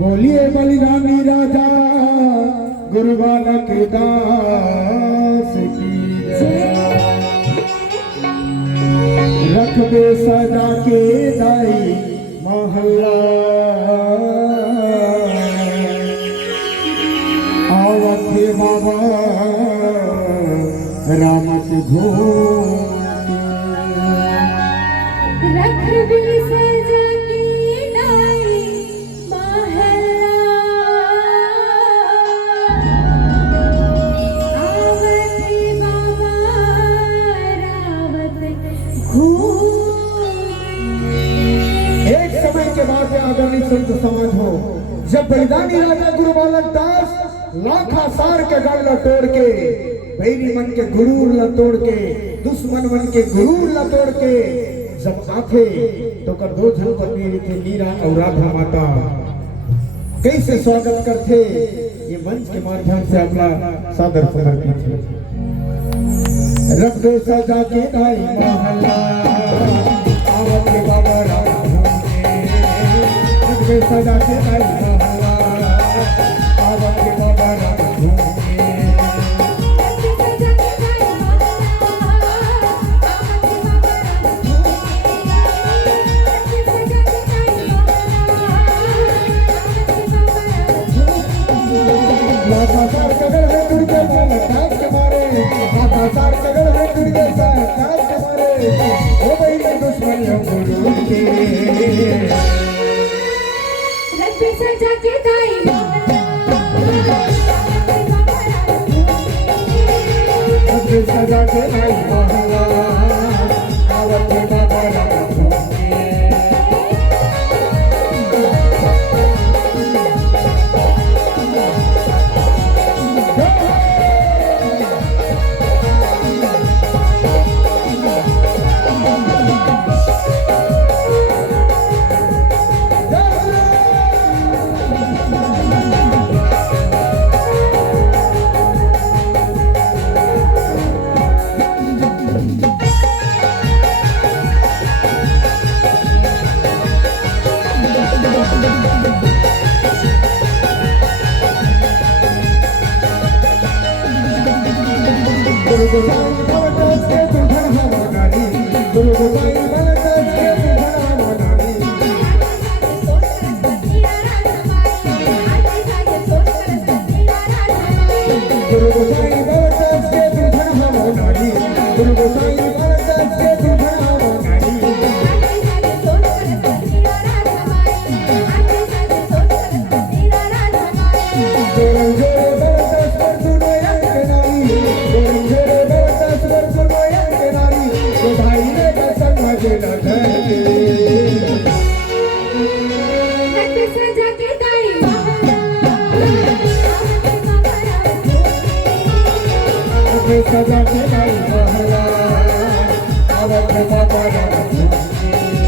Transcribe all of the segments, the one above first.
बोलिए बलिरामी राजा गुरु बालक दास की रख दे सजा के दाई महल्ला आवत बाबा रामत घूम रख दे सजा के दाई महल्ला आवत बाबा रावत घूम। एक समय के बाद में आदरणीय संत समाज हो जब बलिदानी राजा गुरु बालक दास लाखा सार के गढ़ ला तोड़ के बैरी मन के गुरूर ला तोड़ के दुश्मन मन के गुरूर ला तोड़ के जब आथे तो कर दो झन बनी थे मीरा और राधा माता कैसे स्वागत करते ये मंच के माध्यम से अपना सादर समर्पित है। रख दे सजा के दाई महल्ला आवत के बाबा राम रख दे सजा के दाई महल्ला आवत के बाबा राम सार कगड़ है दुर्गे साल काट के मारे माता सार कगड़ है दुर्गे साल काट के मारे ओ भाई मैं दुश्मन हूं गुरु के रख दे सजा के दाई रख दे सजा के दाई महला आवत के बाबा राम सजा के दाई महला आवत के बाबा राम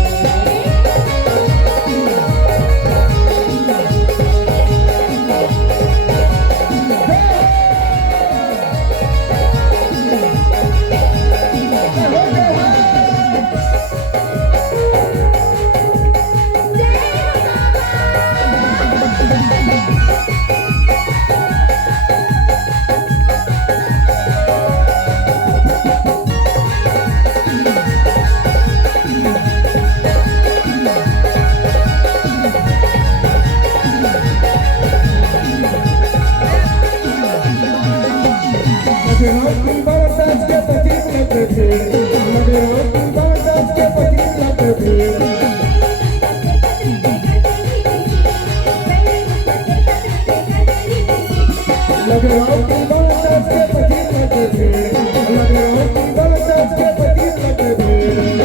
लग राउटी बलदास के पति लगे भीड़, लग राउटी बलदास के पति लगे भीड़।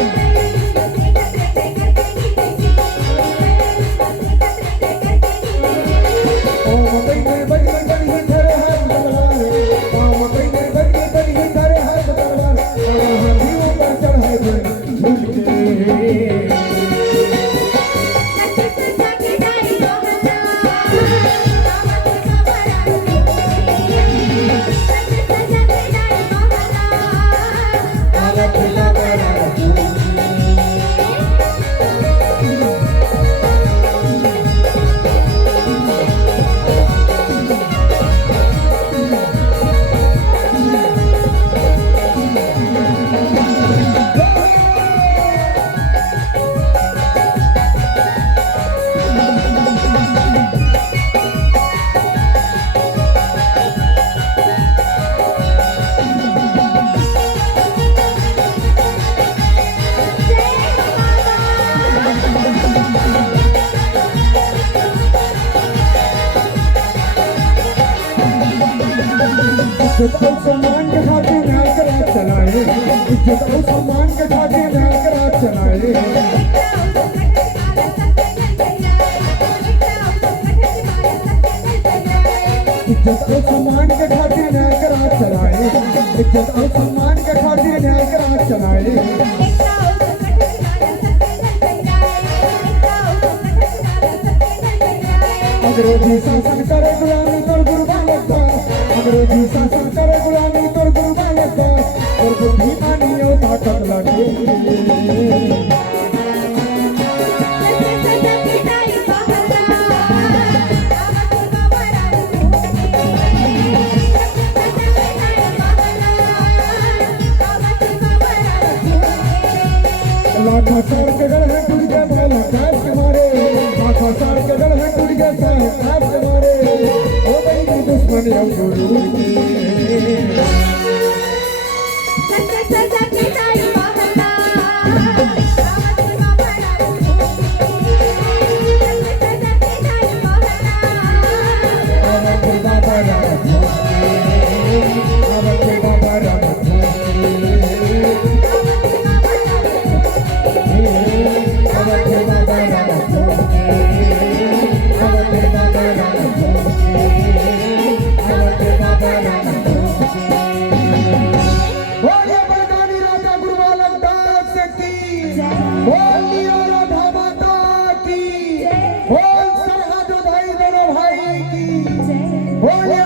ओम बैठे बड़ी बड़ी धरे हाथ तलवार, ओम बैठे बड़ी बड़ी धरे हाथ तलवार, हाथी ऊपर चढ़ाए झूल के। इज्जत और सम्मान के खातिर न्याय का राज चलाए, इज्जत और सम्मान के खातिर न्याय का राज चलाए। इज्जत और सम्मान के खातिर न्याय का राज चलाए, इज्जत और सम्मान के खातिर न्याय का राज चलाए। अंग्रेजी शासन करे गुलामी तोर गुरु बालक दास, अंग्रेजी शासन करे गुलामी तोर गुरु बालक दास, और बुद्धि मानियो ताकत लगे। लाखा सार के गढ़ है टूट गए बाला काश के मारे, लाखा सार के गढ़ है टूट गए काश के मारे, ओ भाई दुश्मन अब गुरु बोलिए